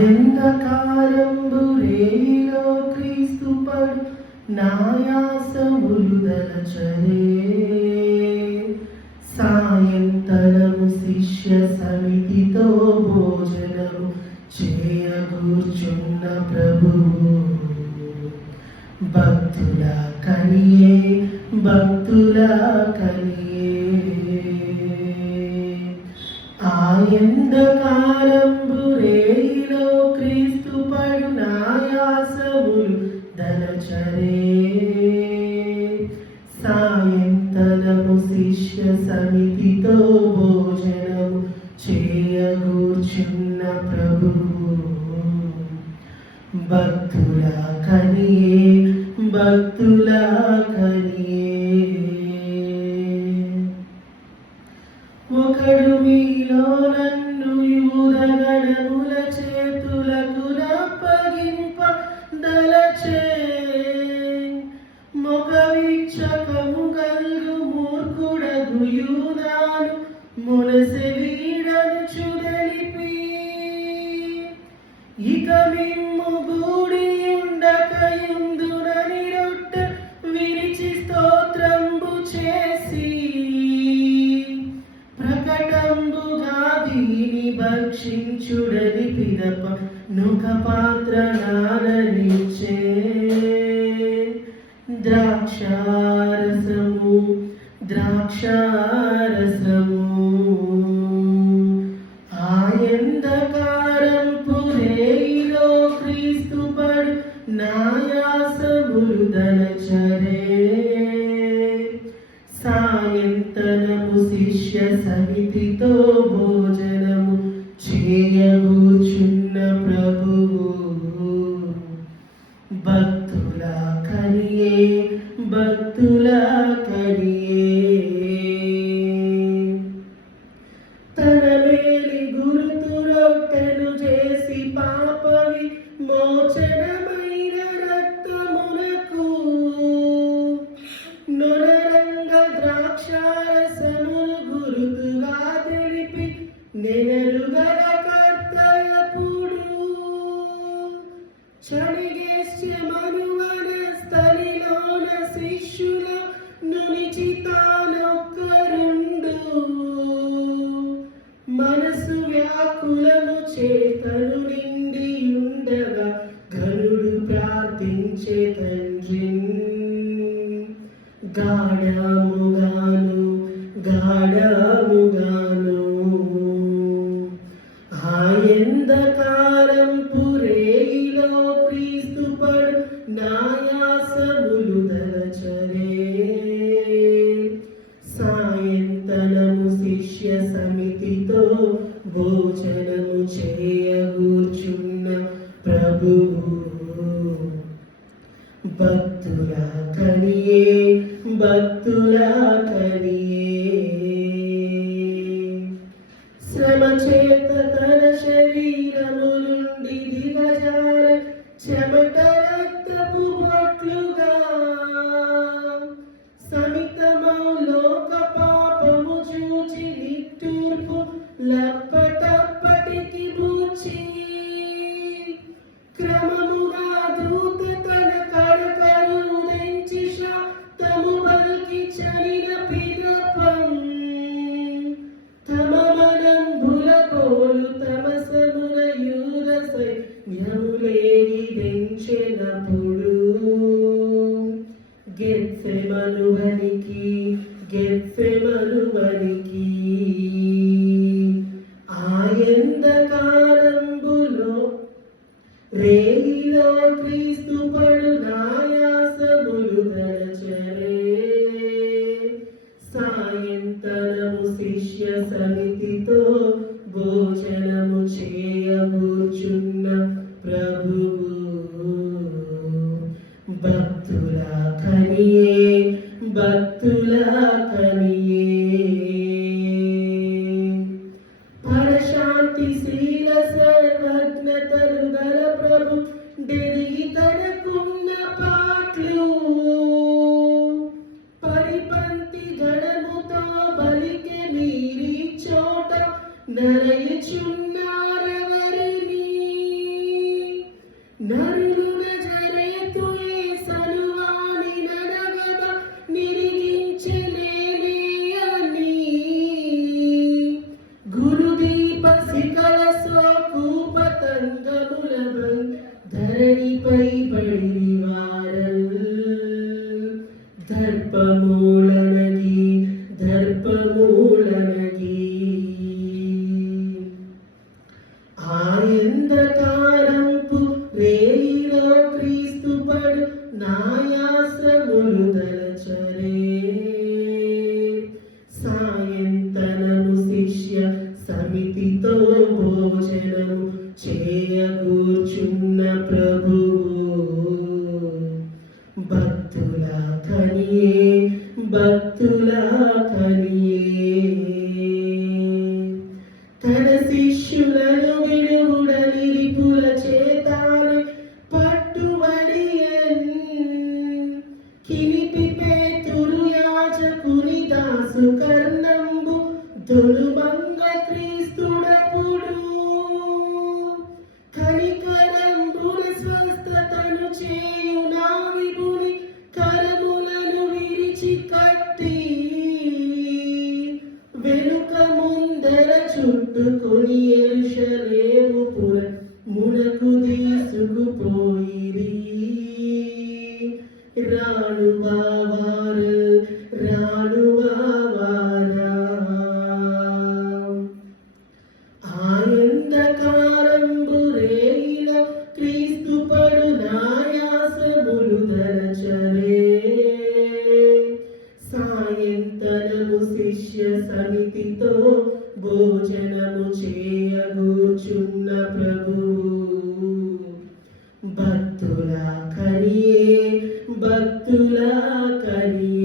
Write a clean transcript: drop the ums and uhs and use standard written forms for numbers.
ఆయంధకారంబు రేయిలో క్రీస్తు పడు నాయాసములు దలచరే సాయంతనము శిష్య సమితితో భోజనము చేయగూర్చున్న ప్రభువు భక్తుల కనియే భక్తుల కనియే ఆయంధకారంబు రేయిలో క్రీస్తు పడు నాయాసములు దలచరే సాయంతనము శిష్య సమితితో భోజనము చేయగూర్చున్న ప్రభువు భక్తుల కనియే భక్తుల కనియే ఒకడు మీలో నన్ను యూదగణముల చేతులకు అప్పగింప దలచే మొగవిచ్చకము గల్గు మూర్ఖుడగు యూదాను మునసె వీడను చుదలిపి ఇక మిమ్ము గూడి ఉండకయుందునని రొట్టె విరిచి స్తోత్రంబు చేసి ప్రకటంబుగా దీని భక్షించుడని పిదప నుక పాత్ర నాననిచ్చే ద్రాక్షారసము ద్రాక్షారసము ఆయంధకారంపు రేయిలో క్రీస్తు పడు నాయాసములు దలచరే సాయంతనము శిష్య సమితితో భోజనము చేయగూర్చున్న ప్రభువు భక్తుల కనియే భక్తుల కనియే తన మేలి గురుతు రొట్టెను చేసి పాపవి మోచనమైన రక్తమునకు నొనరంగ ద్రాక్షారసమును గురుతుగా తెలిపి నెనరుగల కర్తయపుడు చనిగేశ్యమనువన స్థలిలోన శిష్యుల నునిచి తానొక్కరుండు మనసు వ్యాకులము చేతను నిండి ఉండగా ఘనుడు ప్రార్థించే తండ్రిన్ గాఢముగాను గాఢముగాను ఆయంధకారంపు రేయిలో క్రీస్తు పడు నాయాసములు దలచరే సాయంతనము శిష్య సమితితో భోజనము చేయగూర్చున్న ప్రభువు భక్తుల కనియే భక్తుల కనియే శ్రమ చేత తన శరీరము నుండి దిగజార చెమట రక్తపు బొట్లుగా సమితమౌ లోక పాపము చూచి నిట్టూర్పు లప్పటప్పటికి బూచి క్రమముగా దూత తన కడకరు ఉదయించి శాక్తము బల్కి చలిన పిదపం తమ మనంబుల కోలు తమసమున యూద సైన్యములేగి దెంచెనప్పుడు గెత్సెమనువనికి ఆయంధకారంబులో రేయిలో క్రీస్తు పడు నాయాసములు దలచరే సాయంతనము శిష్య సమితితో భోజనము చేయగూర్చున్న ప్రభువు భక్తుల కనియే భక్తుల కనియే పరశాంతిశీల సర్వజ్ఞతలు గల ప్రభు డెరిగి తనకున్న ఎందకారంపు రేయిలో క్రీస్తు పడు నాయాసములు దలచరే సాయంతనము శిష్య సమితితో భోజనము చేయగూర్చున్న ప్రభువు భక్తుల కనియే భక్తుల కనియే తన శిష్యులను విడుగుడని రిపుల చేతానే పట్టుబడి కిలిపి పేతురు యాజకుని దాసు కర్ణంబు దొలుమంగ క్రీస్తుడపుడు కనికరంబుల స్వస్థతను చేయు నా విభుని కరములను విరిచి కట్టి వెనుక ముందర చుట్టుకొని యెరూషలేము మునకు తీసుకుపోయిరి రాణువారు రాణువారా ఆయందకారంబు రేయిల క్రీస్తు పడు నాయాసములు దలచరే సాయంతనము శిష్య సమితితో భోజనము చేయగూర్చున్న ప్రభువు భక్తుల కనియే భక్తుల కనియే